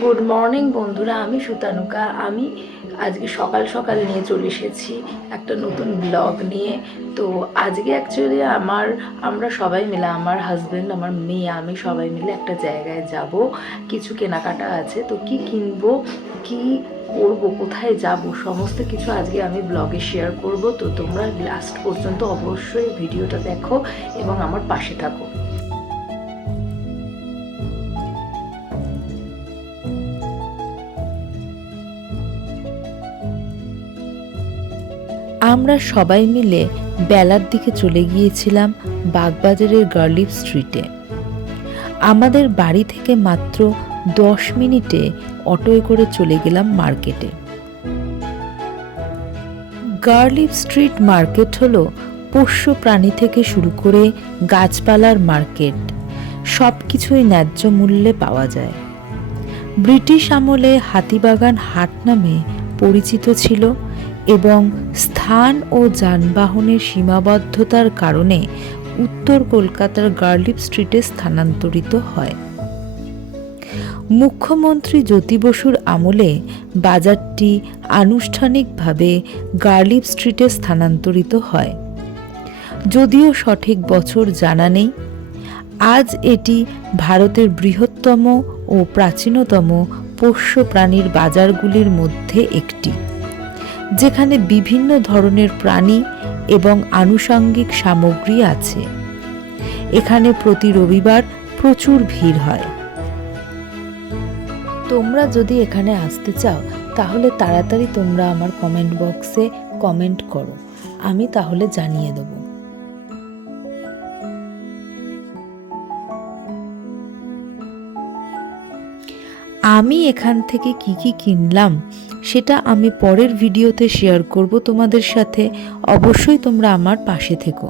Good morning বন্ধুরা, আমি সুতানুকা। আমি আজকে সকাল সকাল নিয়ে চলে এসেছি একটা নতুন ব্লগ নিয়ে। তো আজকে অ্যাকচুয়ালি আমরা সবাই মিলে, আমার হাজব্যান্ড, আমার মেয়ে, আমি সবাই মিলে একটা জায়গায় যাব। কিছু কেনাকাটা আছে, তো কি কিনবো, কি করবো, কোথায় যাব, সমস্ত কিছু আজকে আমি ব্লগে শেয়ার করব। তো তোমরা লাস্ট পর্যন্ত অবশ্যই ভিডিওটা দেখো এবং আমার পাশে থাকো। আমরা সবাই মিলে বেলার দিকে চলে গিয়েছিলাম বাগবাজারের গার্লিফ স্ট্রিটে। আমাদের বাড়ি থেকে মাত্র 10 মিনিটে অটোয় করে চলে গেলাম মার্কেটে। গার্লিফ স্ট্রিট মার্কেট হলো পোষ্য প্রাণী থেকে শুরু করে গাছপালার মার্কেট। সব কিছুই ন্যায্য মূল্যে পাওয়া যায়। ব্রিটিশ আমলে হাতিবাগান হাট নামে পরিচিত ছিল এবং স্থান ও যানবাহনের সীমাবদ্ধতার কারণে উত্তর কলকাতার গার্লিফ স্ট্রিটে স্থানান্তরিত হয়। মুখ্যমন্ত্রী জ্যোতি বসুর আমলে বাজারটি আনুষ্ঠানিকভাবে গার্লিফ স্ট্রিটে স্থানান্তরিত হয়, যদিও সঠিক বছর জানা নেই। আজ এটি ভারতের বৃহত্তম ও প্রাচীনতম পোষ্য প্রাণীর বাজারগুলির মধ্যে একটি, যেখানে বিভিন্ন ধরনের প্রাণী এবং আনুষঙ্গিক সামগ্রী আছে। এখানে প্রতি রবিবার প্রচুর ভিড় হয়। তোমরা যদি এখানে আসতে চাও তাহলে তাড়াতাড়ি তোমরা আমার কমেন্ট বক্সে কমেন্ট করো, আমি তাহলে জানিয়ে দেবো। আমি এখান থেকে কি কি কিনলাম সেটা আমি পরের ভিডিওতে শেয়ার করব তোমাদের সাথে। অবশ্যই তোমরা আমার পাশে থেকো।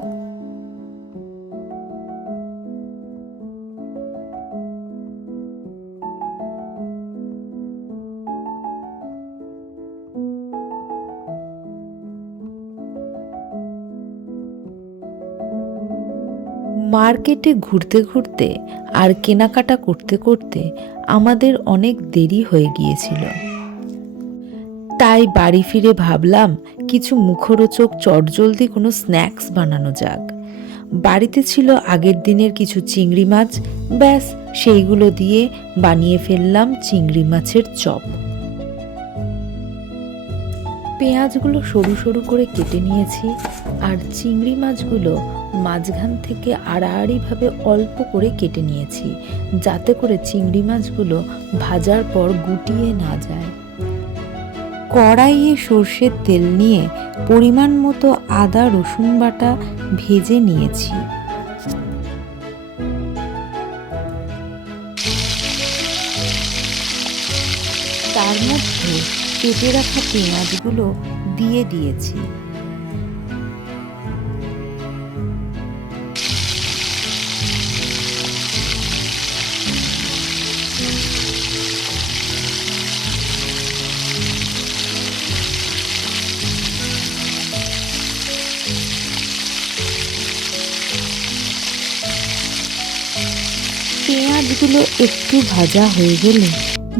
মার্কেটে ঘুরতে ঘুরতে আর কেনাকাটা করতে করতে আমাদের অনেক দেরি হয়ে গিয়েছিল। তাই বাড়ি ফিরে ভাবলাম কিছু মুখরোচক চটজলদি কোনো স্ন্যাক্স বানানো যাক। বাড়িতে ছিল আগের দিনের কিছু চিংড়ি মাছ, ব্যাস সেইগুলো দিয়ে বানিয়ে ফেললাম চিংড়ি মাছের চপ। পেঁয়াজগুলো সরু সরু করে কেটে নিয়েছি আর চিংড়ি মাছগুলো মাঝখান থেকে আড়াআড়িভাবে অল্প করে কেটে নিয়েছি, যাতে করে চিংড়ি মাছগুলো ভাজার পর গুটিয়ে না যায়। কড়াইয়ে সর্ষের তেল নিয়ে পরিমাণ মতো আদা রসুন বাটা ভেজে নিয়েছি। তার মধ্যে কেটে রাখা পেঁয়াজগুলো দিয়ে দিয়েছি। পেঁয়াজগুলো একটু ভাজা হয়ে গেলে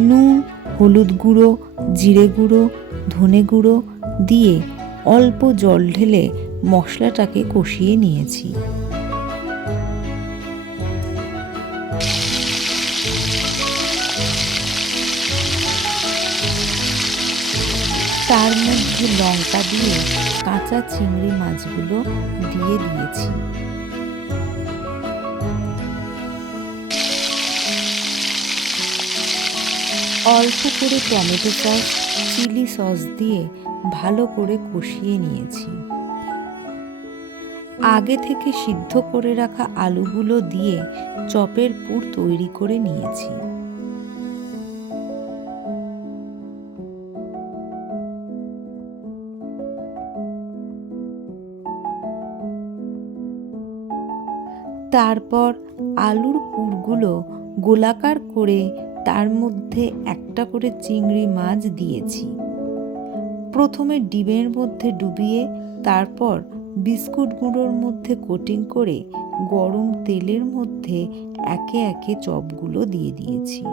নুন, হলুদ গুঁড়ো, জিরে গুঁড়ো, ধনে গুঁড়ো দিয়ে অল্প জল ঢেলে মশলাটাকে কষিয়ে নিয়েছি। তার মধ্যে লঙ্কা দিয়ে কাঁচা চিংড়ি মাছগুলো দিয়ে দিয়েছি। অল্প করে টমেটো সস, চিলি সস দিয়ে ভালো করে কষিয়ে নিয়েছি। আগে থেকে সিদ্ধ করে রাখা আলুগুলো দিয়ে চপের পুর তৈরি করে নিয়েছি। তারপর আলুর পুরগুলো গোলাকার করে তার মধ্যে একটা করে চিংড়ি মাছ দিয়েছি। প্রথমে ডিমের মধ্যে ডুবিয়ে তারপর বিস্কুট গুঁড়োর মধ্যে কোটিং করে গরম তেলের মধ্যে একে একে চপগুলো দিয়ে দিয়েছি।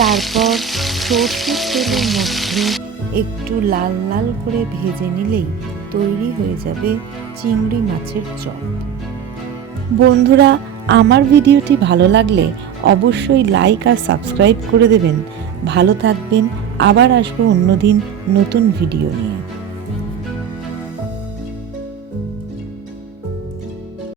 তারপর সর্ষের তেলের মধ্যে একটু লাল লাল করে ভেজে নিলেই তৈরি হয়ে যাবে চিংড়ি মাছের চপ। বন্ধুরা, আমার ভিডিওটি ভালো লাগলে অবশ্যই লাইক আর সাবস্ক্রাইব করে দেবেন। ভালো থাকবেন, আবার আসবো অন্যদিন নতুন ভিডিও নিয়ে।